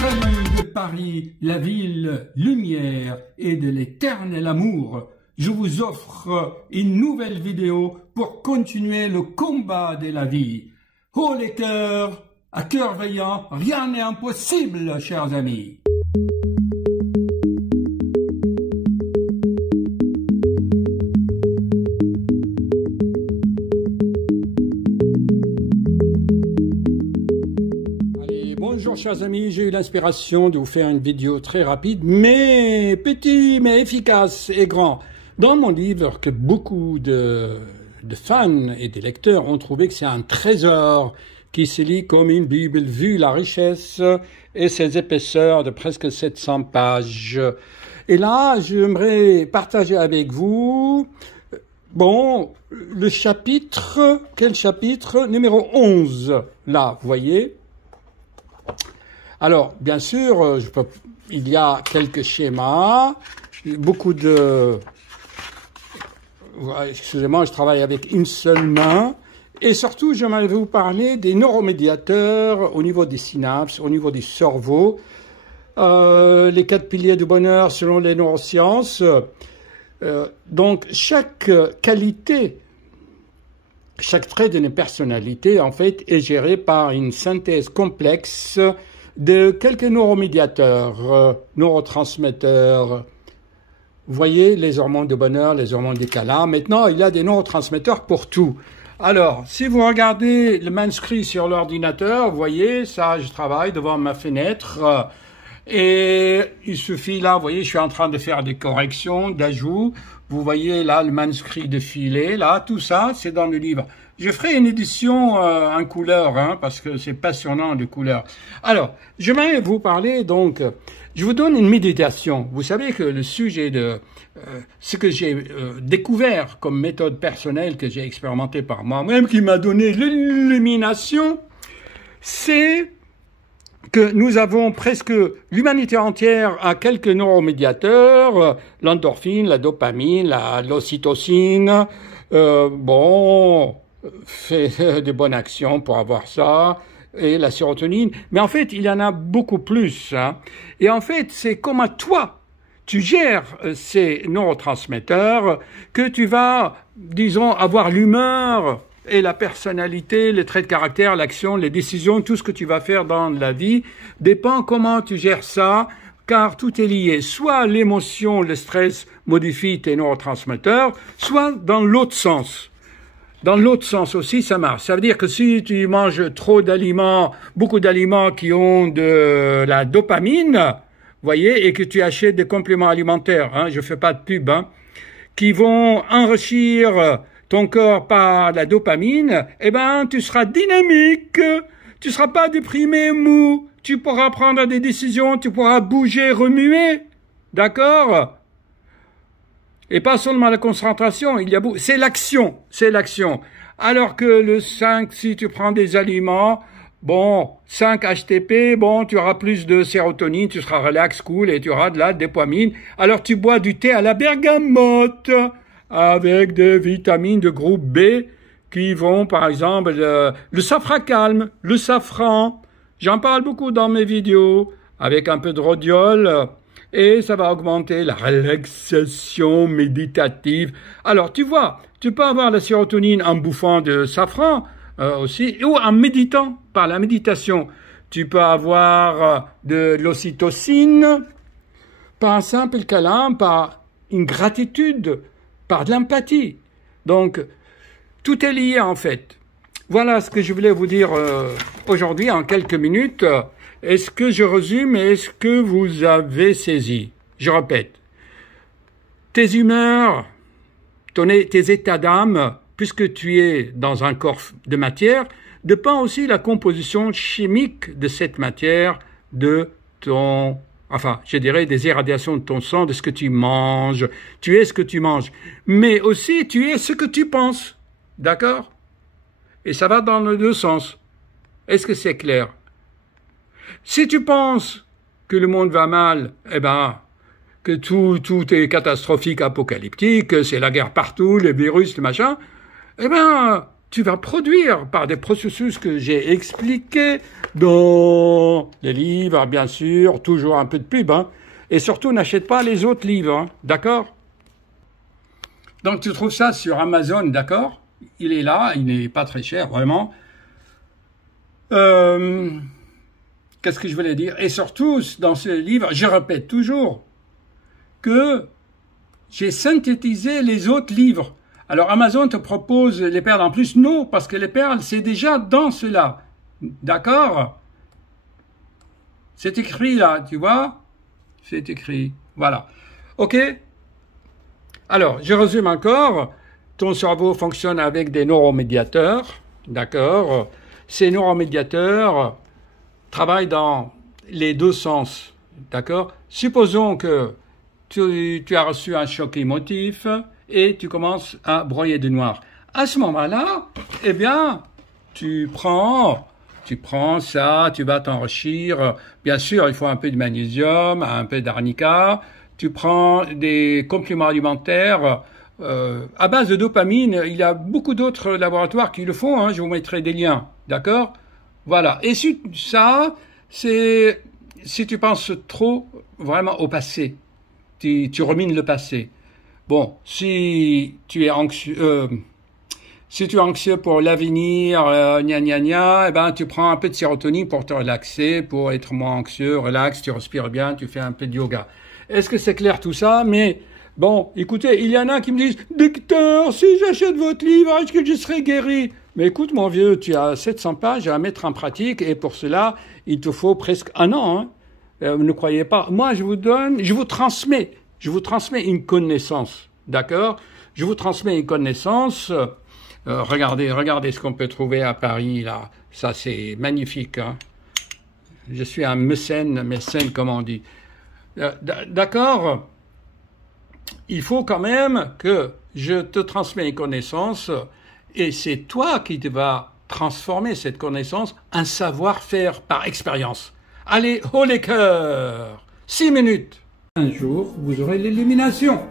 Salut de Paris, la ville lumière et de l'éternel amour. Je vous offre une nouvelle vidéo pour continuer le combat de la vie. Oh les cœurs, à cœur veillant, rien n'est impossible, chers amis. Bonjour chers amis, j'ai eu l'inspiration de vous faire une vidéo très rapide, mais petit, mais efficace et grand. Dans mon livre, que beaucoup de fans et de lecteurs ont trouvé que c'est un trésor qui se lit comme une Bible, vu la richesse et ses épaisseurs de presque 700 pages. Et là, j'aimerais partager avec vous, bon, le chapitre, quel chapitre? Numéro 11, là, vous voyez. Alors, bien sûr, il y a quelques schémas, beaucoup de... Excusez-moi, je travaille avec une seule main. Et surtout, j'aimerais vous parler des neuromédiateurs au niveau des synapses, au niveau du cerveau, les 4 piliers du bonheur selon les neurosciences. Donc, chaque qualité, chaque trait d'une personnalité, en fait, est géré par une synthèse complexe de quelques neuromédiateurs, neurotransmetteurs. Vous voyez, les hormones de bonheur, les hormones du câlin. Maintenant, il y a des neurotransmetteurs pour tout. Alors, si vous regardez le manuscrit sur l'ordinateur, vous voyez, ça, je travaille devant ma fenêtre. Et il suffit, là, vous voyez, je suis en train de faire des corrections, d'ajouts. Vous voyez, là, le manuscrit défilé, là, tout ça, c'est dans le livre. Je ferai une édition en couleur, hein, parce que c'est passionnant de couleur. Alors, je vais vous parler, donc, je vous donne une méditation. Vous savez que le sujet de ce que j'ai découvert comme méthode personnelle, que j'ai expérimenté par moi-même, qui m'a donné l'illumination, c'est que nous avons presque l'humanité entière à quelques neuromédiateurs, l'endorphine, la dopamine, l'ocytocine, fait de bonnes actions pour avoir ça, et la sérotonine. Mais en fait, il y en a beaucoup plus. Hein. Et en fait, c'est comme à toi, tu gères ces neurotransmetteurs, que tu vas, disons, avoir l'humeur et la personnalité, les traits de caractère, l'action, les décisions, tout ce que tu vas faire dans la vie, dépend comment tu gères ça, car tout est lié. Soit l'émotion, le stress modifie tes neurotransmetteurs, soit dans l'autre sens. Dans l'autre sens aussi, ça marche. Ça veut dire que si tu manges trop d'aliments, beaucoup d'aliments qui ont de la dopamine, voyez, et que tu achètes des compléments alimentaires, hein, je fais pas de pub, hein, qui vont enrichir ton corps par la dopamine, eh ben, tu seras dynamique, tu seras pas déprimé, mou, tu pourras prendre des décisions, tu pourras bouger, remuer, d'accord? Et pas seulement la concentration, c'est l'action, c'est l'action. Alors que le 5, si tu prends des aliments, bon, 5 HTP, bon, tu auras plus de sérotonine, tu seras relax, cool, et tu auras de la dopamine. Alors tu bois du thé à la bergamote, avec des vitamines de groupe B, qui vont, par exemple, le safracalme, le safran. J'en parle beaucoup dans mes vidéos, avec un peu de rhodiol, et ça va augmenter la relaxation méditative. Alors, tu vois, tu peux avoir la sérotonine en bouffant de safran aussi, ou en méditant, par la méditation. Tu peux avoir de l'ocytocine par un simple câlin, par une gratitude, par de l'empathie. Donc, tout est lié en fait. Voilà ce que je voulais vous dire aujourd'hui en quelques minutes. Est-ce que je résume et est-ce que vous avez saisi? Je répète. Tes humeurs, tes états d'âme, puisque tu es dans un corps de matière, dépend aussi la composition chimique de cette matière, de ton, enfin, je dirais des irradiations de ton sang, de ce que tu manges. Tu es ce que tu manges. Mais aussi, tu es ce que tu penses. D'accord? Et ça va dans les deux sens. Est-ce que c'est clair? Si tu penses que le monde va mal, eh ben, que tout est catastrophique, apocalyptique, que c'est la guerre partout, les virus, le machin, eh ben, tu vas produire par des processus que j'ai expliqués dans les livres, bien sûr, toujours un peu de pub, hein, et surtout n'achète pas les autres livres, hein, d'accord? Donc tu trouves ça sur Amazon, d'accord? Il est là, il n'est pas très cher, vraiment. Qu'est-ce que je voulais dire? Et surtout, dans ce livre, je répète toujours que j'ai synthétisé les autres livres. Alors Amazon te propose les perles en plus? Non, parce que les perles, c'est déjà dans cela. D'accord? C'est écrit là, tu vois? C'est écrit. Voilà. OK? Alors, je résume encore. Ton cerveau fonctionne avec des neuromédiateurs. D'accord? Ces neuromédiateurs travaillent dans les deux sens. D'accord? Supposons que tu as reçu un choc émotif et tu commences à broyer du noir. À ce moment-là, eh bien, tu prends ça, tu vas t'enrichir. Bien sûr, il faut un peu de magnésium, un peu d'arnica. Tu prends des compléments alimentaires à base de dopamine. Il y a beaucoup d'autres laboratoires qui le font. Hein, je vous mettrai des liens. D'accord? Voilà. Et ça, c'est si tu penses trop vraiment au passé. Tu rumines le passé. Bon, si tu es anxieux pour l'avenir, eh ben, tu prends un peu de sérotonine pour te relaxer, pour être moins anxieux, relax, tu respires bien, tu fais un peu de yoga. Est-ce que c'est clair tout ça? Mais bon, écoutez, il y en a qui me disent, docteur, si j'achète votre livre, est-ce que je serai guéri? Mais écoute, mon vieux, tu as 700 pages à mettre en pratique et pour cela, il te faut presque un an, hein. Ne croyez pas. Moi, je vous transmets une connaissance, d'accord? Je vous transmets une connaissance. Regardez ce qu'on peut trouver à Paris, là. Ça, c'est magnifique, hein? Je suis un mécène comme on dit. D'accord? Il faut quand même que je te transmets une connaissance et c'est toi qui te vas transformer cette connaissance en savoir-faire par expérience. Allez, haut les cœurs! 6 minutes. Un jour, vous aurez l'illumination.